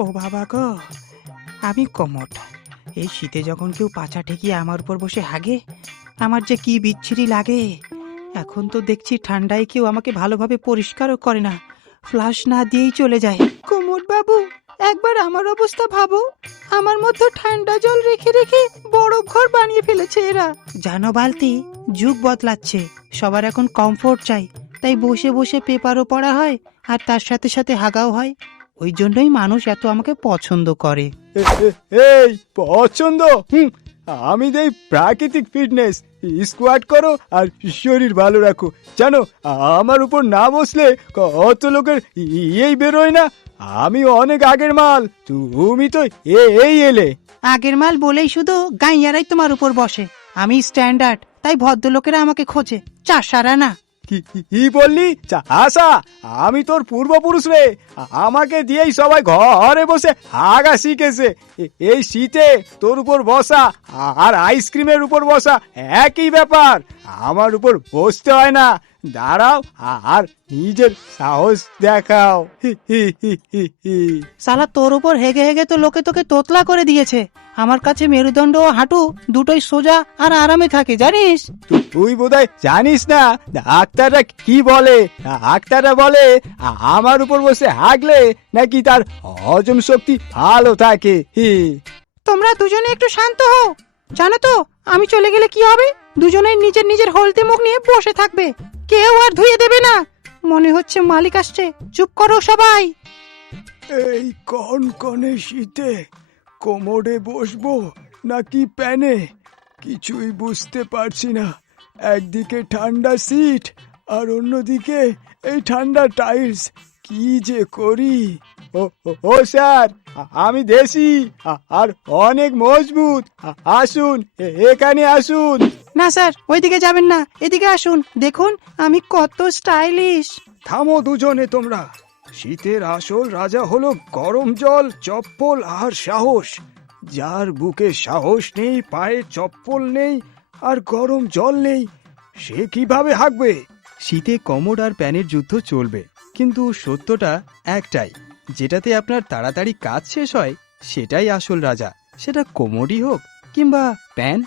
ও বাবা গো, আমি কমট। এই শীতে যখন কেউ পাছা ঠেকিয়ে আমার উপর বসে হাগে, আমার যে কি বিচ্ছিরি লাগে। এখন তো দেখছি ঠান্ডায় কেউ আমাকে ভালোভাবে পরিষ্কারও করে না, ফ্লাশ না দিয়েই চলে যায়। কুমুদ বাবু, একবার আমার অবস্থা ভাবো। আমার মধ্যে ঠান্ডা জল রেখে রেখে বরফ ঘর বানিয়ে ফেলেছে এরা। জানো বালতি, যুগ বদলাচ্ছে, সবার এখন কমফোর্ট চাই, তাই বসে বসে পেপারও পড়া হয় আর তার সাথে সাথে হাগাও হয়। ওই জন্যই মানুষ এত আমাকে পছন্দ করে। এই পছন্দ, আমি দেই প্রাকৃতিক ফিটনেস। স্কোয়াট করো আর শরীর ভালো রাখো। জানো, আমার উপর না বসলে কত লোকের এই বেরোয় না। আমি অনেক আগের মাল, তুমি তো এই এলে। আগের মাল বলেই শুধু গাইয়ারাই তোমার উপর বসে। আমি স্ট্যান্ডার্ড, তাই ভদ্রলোকেরা আমাকে খোঁজে, চাষারা না। কি বললি? আশা, আমি তোর পূর্বপুরুষ রে। আমাকে দিয়েই সবাই ঘরে বসে হাগা শিখেছে। এই শীতে তোর উপর বসা আর আইসক্রিমের উপর বসা একই ব্যাপার। আমার উপর বসতে হয় না। দাঁড়াও আর নিজের সাহস দেখাও। সালা, তোর উপর হেগে হেগে তো লোকে তোকে তোতলা করে দিয়েছে। আমার কাছে মেরুদণ্ড ও হাঁটু দুটোই সোজা আর আরামে থাকে, জানিস? তুই বোধহয় জানিস না ডাক্তাররা কি বলে। ডাক্তাররা বলে আমার উপর বসে হাগলে নাকি তার হজম শক্তি ভালো থাকে। তোমরা দুজনে একটু শান্ত হও। জানো তো আমি চলে গেলে কি হবে? দুজনেই নিজের নিজের হলতে মুখ নিয়ে বসে থাকবে, কেউ আর ধুয়ে দেবে না। মনে হচ্ছে মালিক আসছে। চুপ করো সবাই। এই কনকনে শীতে কোমরে বসবো নাকি প্যানে, কিছুই বুঝতে পারছি না। একদিকে ঠান্ডা সিট আর অন্যদিকে এই ঠান্ডা টাইলস, কি যে করি। ও স্যার, আমি দেশি আর অনেক মজবুত। আসুন, এখানে আসুন। না স্যার, ওইদিকে যাবেন না, এদিকে আসুন, দেখুন আমি কত স্টাইলিশ। থামো দুজনে তোমরা। শীতের আসল রাজা হলো গরম জল, চপ্পল আর সাহস। যার বুকে সাহস নেই, পায়ে চপ্পল নেই আর গরম জল নেই, সে কিভাবে হাঁকবে? শীতে কমোড আর প্যানের যুদ্ধ চলবে, কিন্তু সত্যটা একটাই, যেটাতে আপনার তাড়াতাড়ি কাজ শেষ হয় সেটাই আসল রাজা। সেটা কোমোডই হোক কিংবা প্যান।